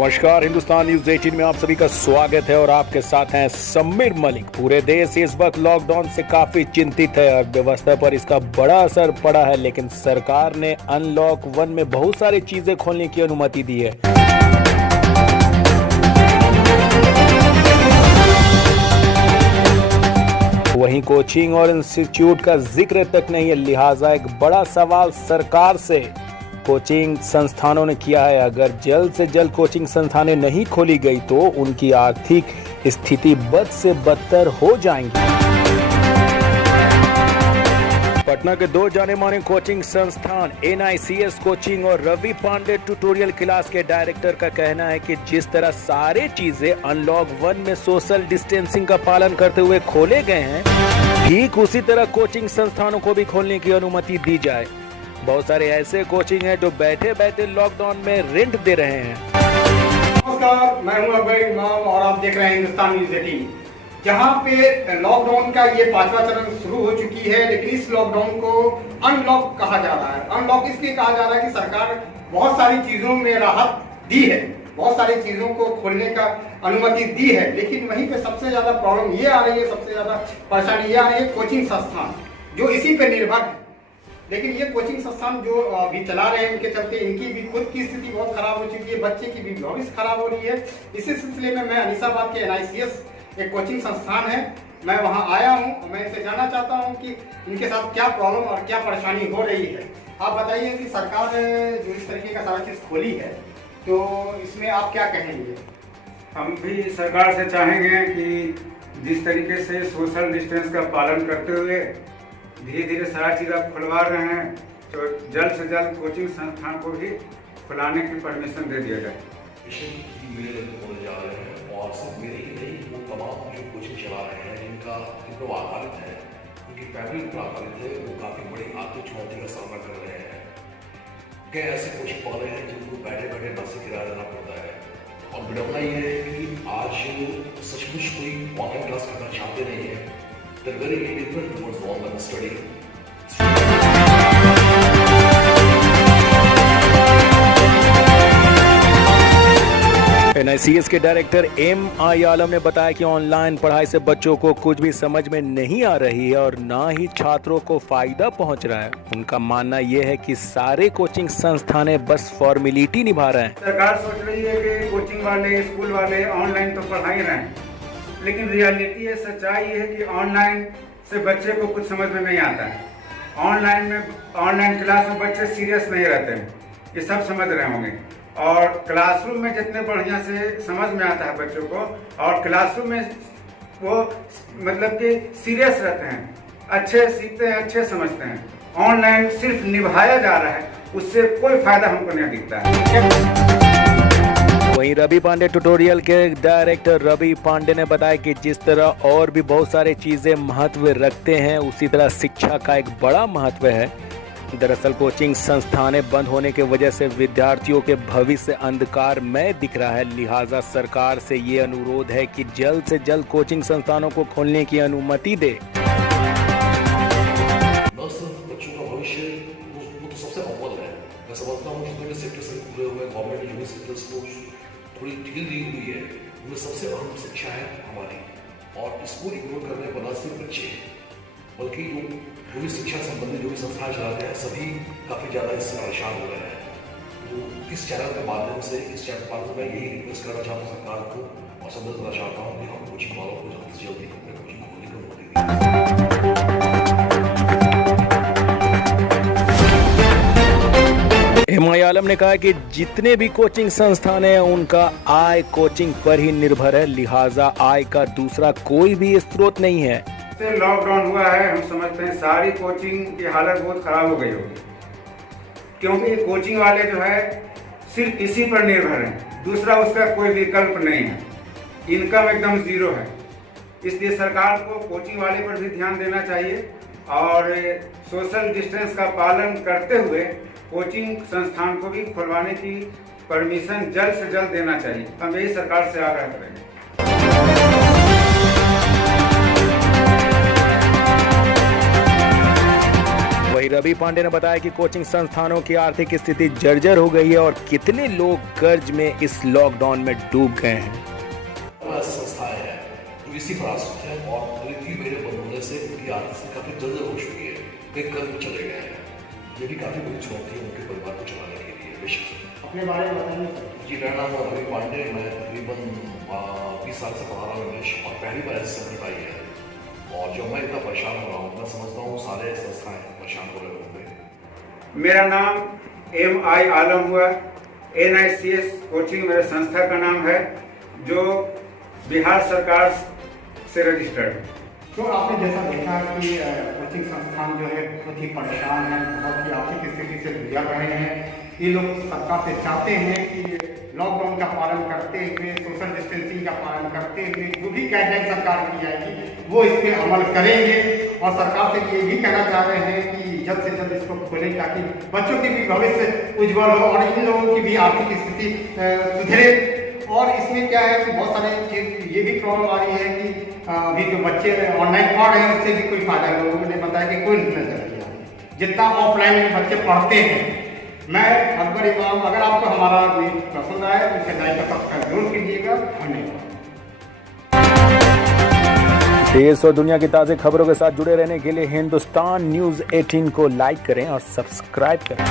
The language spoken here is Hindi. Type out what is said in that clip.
नमस्कार, हिंदुस्तान न्यूज 18 में आप सभी का स्वागत है और आपके साथ हैं समीर मलिक। पूरे देश इस वक्त लॉकडाउन से काफी चिंतित है। अर्थव्यवस्था पर इसका बड़ा असर पड़ा है, लेकिन सरकार ने अनलॉक 1 में बहुत सारी चीजें खोलने की अनुमति दी है। वहीं कोचिंग और इंस्टीट्यूट का जिक्र तक नहीं है, लिहाजा एक बड़ा सवाल सरकार से कोचिंग संस्थानों ने किया है। अगर जल्द से जल्द कोचिंग संस्थानें नहीं खोली गई तो उनकी आर्थिक स्थिति बद से बदतर हो जाएंगी। पटना के दो जाने माने कोचिंग संस्थान NICS कोचिंग और रवि पांडे ट्यूटोरियल क्लास के डायरेक्टर का कहना है कि जिस तरह सारे चीजें अनलॉक 1 में सोशल डिस्टेंसिंग का पालन करते हुए खोले गए हैं, ठीक उसी तरह कोचिंग संस्थानों को भी खोलने की अनुमति दी जाए। बहुत सारे ऐसे कोचिंग हैं जो बैठे बैठे लॉकडाउन में रेंट दे रहे हैं। नमस्कार, मैं हूं अभय इमाम और आप देख रहे हैं हिंदुस्तान न्यूज 18। जहां पे लॉकडाउन का ये 5वां चरण शुरू हो चुकी है, लेकिन इस लॉकडाउन को अनलॉक कहा जा रहा है। अनलॉक इसलिए कहा जा रहा है कि सरकार बहुत सारी चीजों में राहत दी है, बहुत सारी चीजों को खोलने का अनुमति दी है, लेकिन वहीं पे सबसे ज्यादा प्रॉब्लम ये आ रही है, सबसे ज्यादा परेशानी ये आ रही है कोचिंग संस्थान जो इसी पे निर्भर है। लेकिन ये कोचिंग संस्थान जो अभी चला रहे हैं, उनके चलते इनकी भी खुद की स्थिति बहुत खराब हो चुकी है, बच्चे की भी भविष्य खराब हो रही है। इसी सिलसिले में मैं अनीसाबाद के NICS एक कोचिंग संस्थान है, मैं वहां आया हूं और मैं इनसे जानना चाहता हूं कि इनके साथ क्या प्रॉब्लम और क्या परेशानी हो रही है। आप बताइए कि सरकार ने जो इस तरीके का सारा चीज खोली है, तो इसमें आप क्या कहेंगे? हम भी सरकार से चाहेंगे कि जिस तरीके से सोशल डिस्टेंस का पालन करते हुए धीरे धीरे सारा चीज़ आप खुलवा रहे हैं, तो जल्द से जल्द कोचिंग संस्थान को भी खुलाने की परमिशन दे दिया जाए। मेरे होने जा रहे हैं और सिर्फ मेरे ही नहीं, वो तमाम जो कोचिंग चला रहे हैं जिनका जिनको आधारित है, उनकी फैमिली पर आधारित है, वो काफ़ी बड़ी आर्थिक चुनौती का सामना कर रहे हैं। कई ऐसे कोचिंग वाले हैं जिनको बैठे बैठे बस से किराया देना पड़ता है। और विडम्बना ये है कि आज सचमुच कोई ऑनलाइन क्लास करना चाहते नहीं है। They're very indifferent towards online study. NICS के डायरेक्टर MI आलम ने बताया कि ऑनलाइन पढ़ाई से बच्चों को कुछ भी समझ में नहीं आ रही है और ना ही छात्रों को फायदा पहुंच रहा है। उनका मानना यह है कि सारे कोचिंग संस्थानें बस फॉर्मेलिटी निभा रहे हैं। सरकार सोच रही है कि कोचिंग वाले, स्कूल वाले ऑनलाइन तो पढ़ा ही रहे हैं, लेकिन रियलिटी है, सच्चाई है कि ऑनलाइन से बच्चे को कुछ समझ में नहीं आता है। ऑनलाइन क्लास में बच्चे सीरियस नहीं रहते हैं, ये सब समझ रहे होंगे। और क्लासरूम में जितने बढ़िया से समझ में आता है बच्चों को, और क्लासरूम में वो मतलब कि सीरियस रहते हैं, अच्छे सीखते हैं, अच्छे समझते हैं। ऑनलाइन सिर्फ निभाया जा रहा है, उससे कोई फायदा हमको नहीं दिखता है। वहीं रवि पांडे ट्यूटोरियल के डायरेक्टर रवि पांडे ने बताया कि जिस तरह और भी बहुत सारी चीजें महत्व रखते हैं, उसी तरह शिक्षा का एक बड़ा महत्व है। दरअसल कोचिंग संस्थानें बंद होने की वजह से विद्यार्थियों के भविष्य अंधकारमय दिख रहा है। लिहाजा सरकार से ये अनुरोध है कि जल्द से जल्द कोचिंग संस्थानों को खोलने की अनुमति दे। बच्चों का भविष्य वो तो सबसे अव्वल है। मैं समझता हूँ जितने भी सेक्टर से खुले हुए गवर्नमेंट यूनिवर्सिटीज को थोड़ी ढील दी हुई है, उनमें सबसे अहम शिक्षा है हमारी। और इसको इग्नोर करने पर न सिर्फ बच्चे बल्कि जो भी शिक्षा संबंधी जो भी संस्थान चलाते हैं, सभी काफ़ी ज़्यादा इससे परेशान हो रहे हैं। तो इस चैनल के माध्यम से मैं यही रिक्वेस्ट करना चाहता हूँ सरकार को और संदेश देना चाहता हूँ कि हम कोचिंग वालों को जल्दी से जल्दी अपने कोचिंग खोलने की अनुमति दें। MI आलम ने कहा कि जितने भी कोचिंग संस्थान हैं उनका आय कोचिंग पर ही निर्भर है, लिहाजा आय का दूसरा कोई भी स्रोत नहीं है। लॉकडाउन हुआ है, हम समझते हैं सारी कोचिंग की हालत बहुत खराब हो गई होगी, क्योंकि कोचिंग वाले जो है सिर्फ इसी पर निर्भर हैं, दूसरा उसका कोई विकल्प नहीं है, इनकम एकदम जीरो है। इसलिए सरकार को कोचिंग वाले पर भी ध्यान देना चाहिए और सोशल डिस्टेंस का पालन करते हुए कोचिंग संस्थान को भी खुलवाने की परमिशन जल्द से जल्द देना चाहिए। हम यही सरकार से आग्रह करेंगे। वहीं रवि पांडे ने बताया कि कोचिंग संस्थानों की आर्थिक स्थिति जर्जर हो गई है और कितने लोग कर्ज में इस लॉकडाउन में डूब गए हैं। ऐसी संस्थाएं हैं जो इसी पर आश्रित हैं और करीब 3 महीने बंद होने से उनकी आर्थिक स्थिति काफी जर्जर हो चुकी है, वे कर्ज में चले गए हैं। ये भी काफी बड़ी चुनौती है उनके परिवार को चलाने के लिए। बेशक अपने बारे में बताइए। जी, मेरा नाम है रवि पांडे, मैं तकरीबन 20 साल से पढ़ा रहा हूँ इंग्लिश और पहली बार ऐसी संकट आई है और जब मैं इतना परेशान हो रहा हूँ मैं समझता हूँ सारे संस्थाएं परेशान हो रहे होंगे। मेरा नाम MI आलम हुआ। NICS कोचिंग मेरे संस्था का नाम है जो बिहार सरकार से रजिस्टर्ड है। तो आपने जैसा देखा कि कोचिंग संस्थान जो है बहुत ही परेशान है, बहुत ही आर्थिक स्थिति से गुजर रहे हैं। ये लोग सरकार से चाहते हैं कि लॉकडाउन का पालन करते हुए, सोशल डिस्टेंसिंग का पालन करते हुए जो भी गाइडलाइन सरकार की जाएगी वो इस पर अमल करेंगे और सरकार से ये भी कहना चाह रहे हैं कि जल्द से जल्द इसको खोलें ताकि बच्चों की भी भविष्य उज्जवल हो और इन लोगों की भी आर्थिक स्थिति सुधरे। और इसमें क्या है कि बहुत सारे चीज ये भी प्रॉब्लम आ रही है कि अभी जो बच्चे ऑनलाइन पढ़ रहे हैं उससे भी कोई फायदा नहीं। लोगों ने बताया कि कोई नजर नहीं आता जितना ऑफलाइन में बच्चे पढ़ते हैं। मैं अकबर इमाम, अगर आपको हमारा वीडियो पसंद आए तो इसे लाइक और सब्सक्राइब जरूर कीजिएगा। धन्यवाद। देश और दुनिया की ताज़ा खबरों के साथ जुड़े रहने के लिए हिंदुस्तान न्यूज़ 18 को लाइक करें और सब्सक्राइब करें।